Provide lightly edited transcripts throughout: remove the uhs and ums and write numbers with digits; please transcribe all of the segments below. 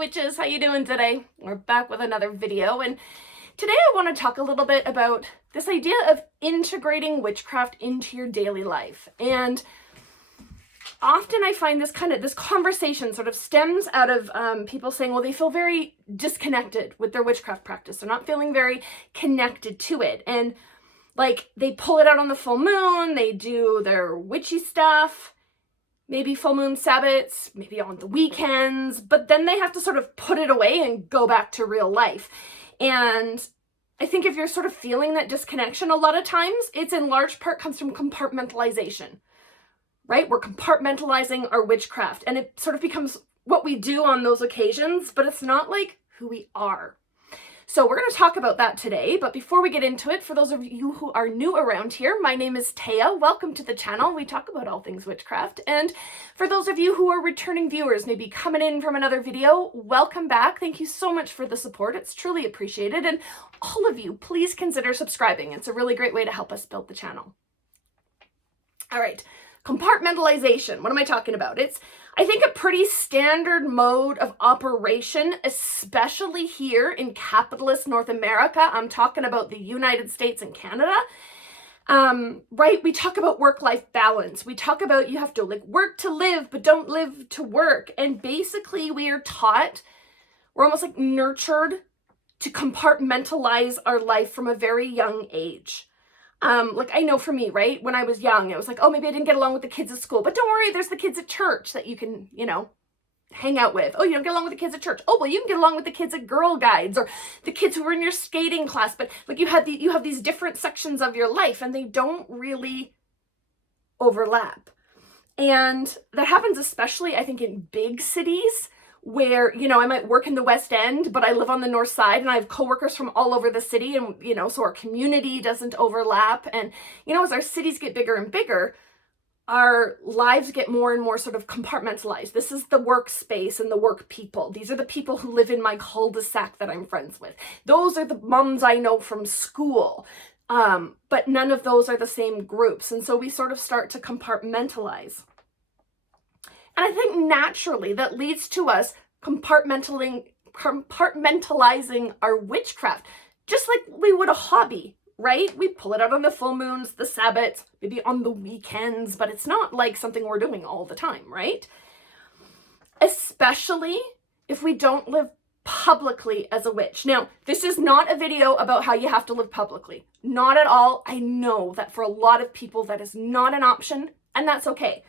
witches, how you doing today? We're back with another video, and today I want to talk a little bit about this idea of integrating witchcraft into your daily life. And often I find this conversation sort of stems out of people saying, well, they feel very disconnected with their witchcraft practice. They're not feeling very connected to it. And like they pull it out on the full moon, they do their witchy stuff, maybe full moon Sabbats, maybe on the weekends, but then they have to sort of put it away and go back to real life. And I think if you're sort of feeling that disconnection, a lot of times it's in large part comes from compartmentalization, right? We're compartmentalizing our witchcraft and it sort of becomes what we do on those occasions, but it's not like who we are. So we're going to talk about that today, but before we get into it, for those of you who are new around here, my name is Taya. Welcome to the channel. We talk about all things witchcraft. And for those of you who are returning viewers, maybe coming in from another video, welcome back. Thank you so much for the support. It's truly appreciated. And all of you, please consider subscribing. It's a really great way to help us build the channel. All right, compartmentalization. What am I talking about? It's, I think, a pretty standard mode of operation, especially here in capitalist North America. I'm talking about the United States and Canada. Right? We talk about work-life balance. We talk about you have to like work to live, but don't live to work. And basically we are taught, we're almost like nurtured to compartmentalize our life from a very young age. Like I know for me, right? When I was young, it was like, oh, maybe I didn't get along with the kids at school, but don't worry, there's the kids at church that you can, hang out with. Oh, you don't get along with the kids at church. Oh, well, you can get along with the kids at Girl Guides or the kids who were in your skating class. But like you have these different sections of your life and they don't really overlap. And that happens especially, I think, in big cities where, I might work in the West End, but I live on the North Side and I have coworkers from all over the city and, so our community doesn't overlap. And, as our cities get bigger and bigger, our lives get more and more sort of compartmentalized. This is the workspace and the work people. These are the people who live in my cul-de-sac that I'm friends with. Those are the moms I know from school. But none of those are the same groups. And so we sort of start to compartmentalize. And I think naturally that leads to us compartmentalizing our witchcraft, just like we would a hobby, right? We pull it out on the full moons, the Sabbats, maybe on the weekends, but it's not like something we're doing all the time, right? Especially if we don't live publicly as a witch. Now, this is not a video about how you have to live publicly. Not at all. I know that for a lot of people that is not an option, and that's okay.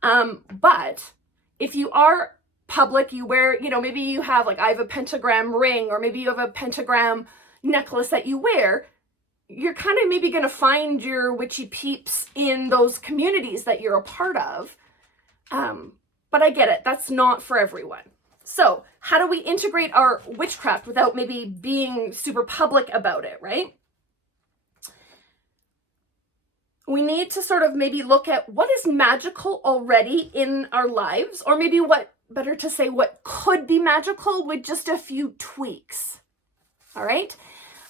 But if you are public, you wear, maybe you have like, I have a pentagram ring, or maybe you have a pentagram necklace that you wear, you're kind of maybe going to find your witchy peeps in those communities that you're a part of. But I get it. That's not for everyone. So how do we integrate our witchcraft without maybe being super public about it, right? We need to sort of maybe look at what is magical already in our lives, or maybe what could be magical with just a few tweaks. All right.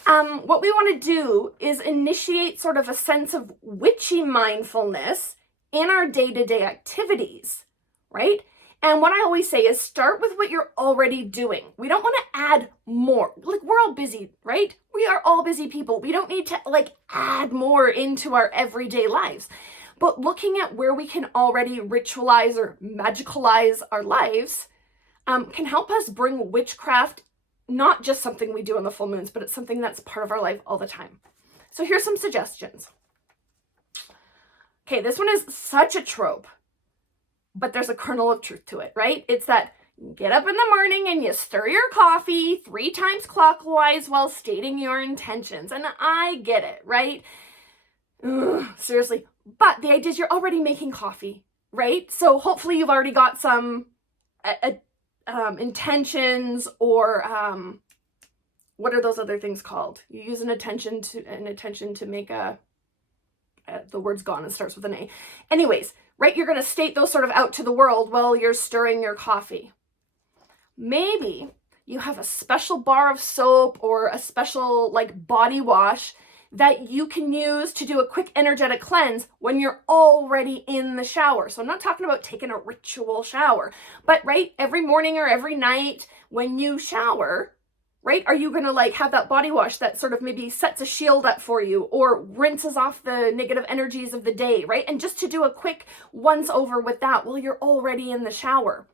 What we want to do is initiate sort of a sense of witchy mindfulness in our day-to-day activities, right? And what I always say is start with what you're already doing. We don't want to add more. Like, we're all busy, right? We are all busy people. We don't need to add more into our everyday lives. But looking at where we can already ritualize or magicalize our lives can help us bring witchcraft, not just something we do on the full moons, but it's something that's part of our life all the time. So here's some suggestions. Okay, this one is such a trope, but there's a kernel of truth to it, right? It's that you get up in the morning and you stir your coffee 3 times clockwise while stating your intentions. And I get it, right? Ugh, seriously. But the idea is you're already making coffee, right? So hopefully you've already got some intentions, or what are those other things called? You use an intention to make the word's gone and starts with an A. Anyways, right? You're going to state those sort of out to the world while you're stirring your coffee. Maybe you have a special bar of soap or a special body wash that you can use to do a quick energetic cleanse when you're already in the shower. So I'm not talking about taking a ritual shower, but right, every morning or every night when you shower, right? Are you going to like have that body wash that sort of maybe sets a shield up for you or rinses off the negative energies of the day, right? And just to do a quick once over with that while you're already in the shower.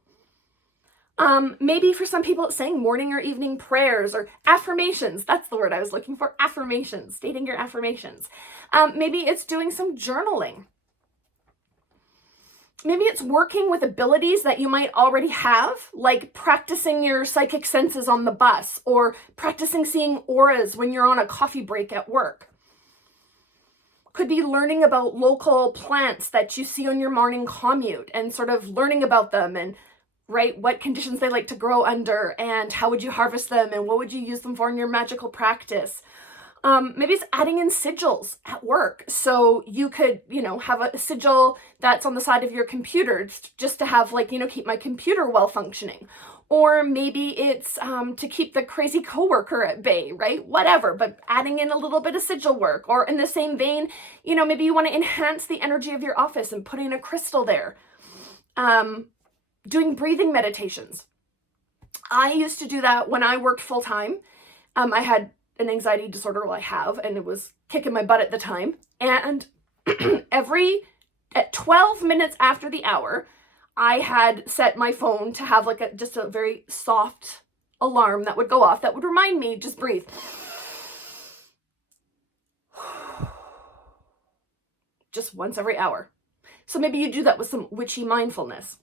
Maybe for some people it's saying morning or evening prayers or affirmations. That's the word I was looking for. Affirmations, stating your affirmations. Maybe it's doing some journaling. Maybe it's working with abilities that you might already have, like practicing your psychic senses on the bus or practicing seeing auras when you're on a coffee break at work. Could be learning about local plants that you see on your morning commute and sort of learning about them and, right, what conditions they like to grow under and how would you harvest them and what would you use them for in your magical practice. Maybe it's adding in sigils at work. So you could, have a sigil that's on the side of your computer just to have keep my computer well functioning. Or maybe it's to keep the crazy coworker at bay, right? Whatever, but adding in a little bit of sigil work. Or in the same vein, maybe you want to enhance the energy of your office and putting a crystal there. Doing breathing meditations. I used to do that when I worked full time. I had an anxiety disorder, I have, and it was kicking my butt at the time. And at 12 minutes after the hour, I had set my phone to have just a very soft alarm that would go off that would remind me, just breathe. Just once every hour. So maybe you do that with some witchy mindfulness.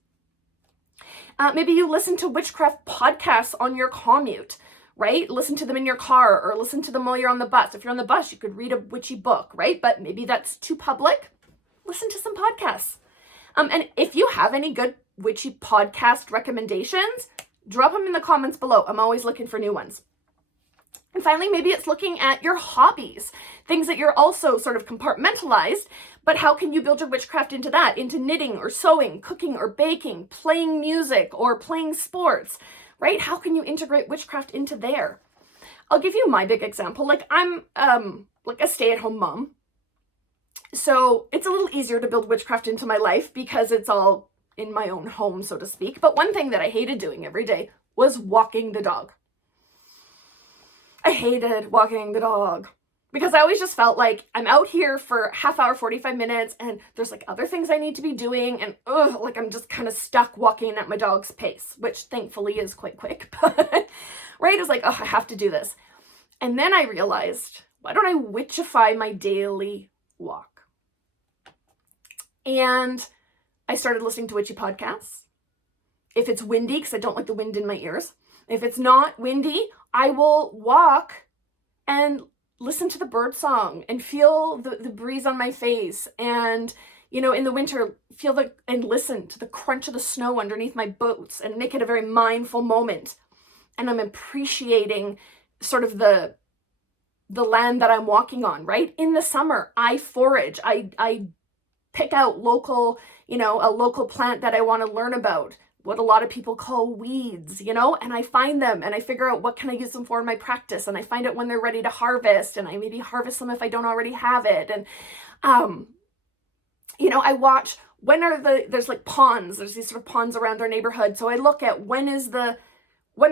Maybe you listen to witchcraft podcasts on your commute, right? Listen to them in your car or listen to them while you're on the bus. If you're on the bus, you could read a witchy book, right? But maybe that's too public. Listen to some podcasts. And if you have any good witchy podcast recommendations, drop them in the comments below. I'm always looking for new ones. And finally, maybe it's looking at your hobbies, things that you're also sort of compartmentalized, but how can you build your witchcraft into that, into knitting or sewing, cooking or baking, playing music or playing sports, right? How can you integrate witchcraft into there? I'll give you my big example. I'm a stay-at-home mom. So it's a little easier to build witchcraft into my life because it's all in my own home, so to speak. But one thing that I hated doing every day was walking the dog. I hated walking the dog because I always just felt like I'm out here for half hour, 45 minutes, and there's other things I need to be doing, and I'm just kind of stuck walking at my dog's pace, which thankfully is quite quick, but right, it's I have to do this. And then I realized, why don't I witchify my daily walk? And I started listening to witchy podcasts. If it's windy, because I don't like the wind in my ears. If it's not windy, I will walk and listen to the bird song and feel the breeze on my face. And, in the winter, and listen to the crunch of the snow underneath my boots and make it a very mindful moment. And I'm appreciating sort of the land that I'm walking on, right? In the summer, I forage. I pick out local, a local plant that I want to learn about, what a lot of people call weeds, and I find them and I figure out what can I use them for in my practice, and I find out when they're ready to harvest, and I maybe harvest them if I don't already have it. And, I watch, there's ponds, there's these sort of ponds around our neighborhood. So I look at when are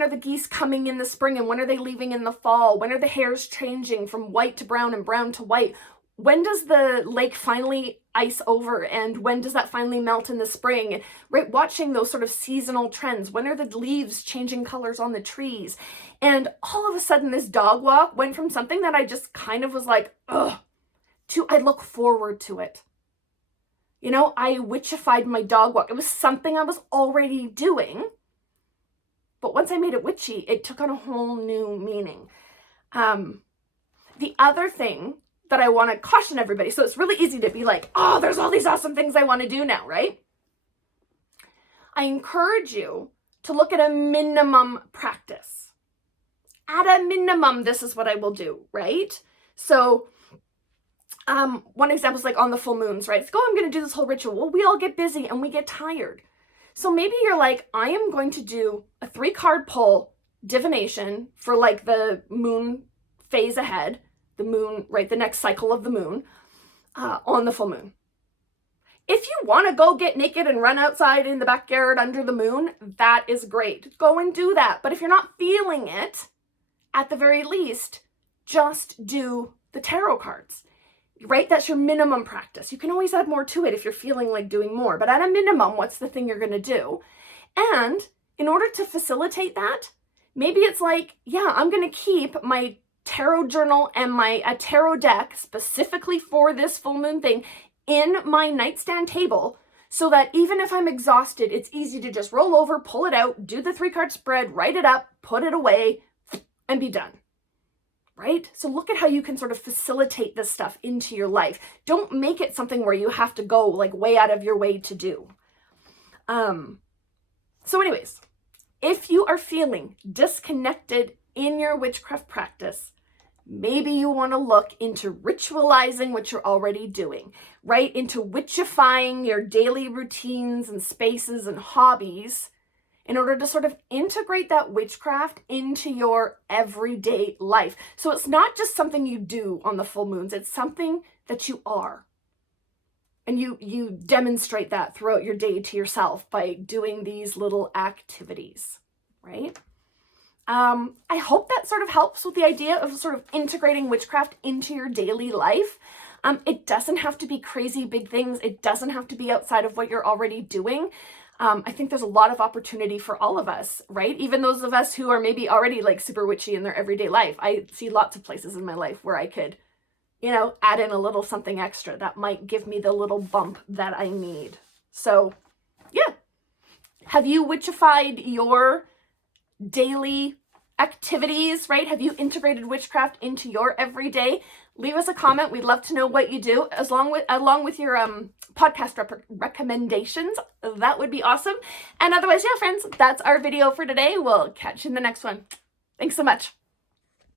the geese coming in the spring and when are they leaving in the fall? When are the hares changing from white to brown and brown to white? When does the lake finally ice over and when does that finally melt in the spring? Right, watching those sort of seasonal trends. When are the leaves changing colors on the trees? And all of a sudden this dog walk went from something that I just kind of was to I look forward to it. I witchified my dog walk. It was something I was already doing. But once I made it witchy, it took on a whole new meaning. The other thing that I want to caution everybody. So it's really easy to be there's all these awesome things I want to do now, right? I encourage you to look at a minimum practice. At a minimum, this is what I will do, right? So one example is on the full moons, right? It's I'm going to do this whole ritual. Well, we all get busy and we get tired. So maybe you're I am going to do a 3-card pull divination for the moon phase ahead, the moon, right, the next cycle of the moon, on the full moon. If you want to go get naked and run outside in the backyard under the moon, that is great. Go and do that. But if you're not feeling it, at the very least, just do the tarot cards, right? That's your minimum practice. You can always add more to it if you're feeling like doing more. But at a minimum, what's the thing you're going to do? And in order to facilitate that, maybe it's like, yeah, I'm going to keep my tarot journal and a tarot deck specifically for this full moon thing in my nightstand table, so that even if I'm exhausted, it's easy to just roll over, pull it out, do the 3-card spread, write it up, put it away, and be done, right? So look at how you can sort of facilitate this stuff into your life. Don't make it something where you have to go like way out of your way to do. So anyways, if you are feeling disconnected in your witchcraft practice, maybe you want to look into ritualizing what you're already doing, right? Into witchifying your daily routines and spaces and hobbies in order to sort of integrate that witchcraft into your everyday life. So it's not just something you do on the full moons, it's something that you are. And you demonstrate that throughout your day to yourself by doing these little activities, right? I hope that sort of helps with the idea of sort of integrating witchcraft into your daily life. It doesn't have to be crazy big things. It doesn't have to be outside of what you're already doing. I think there's a lot of opportunity for all of us, right? Even those of us who are maybe already like super witchy in their everyday life. I see lots of places in my life where I could, add in a little something extra that might give me the little bump that I need. So, yeah. Have you witchified your daily activities, right? Have you integrated witchcraft into your everyday? Leave us a comment. We'd love to know what you do, along with your podcast recommendations. That would be awesome. And otherwise, yeah, friends, that's our video for today. We'll catch you in the next one. Thanks so much.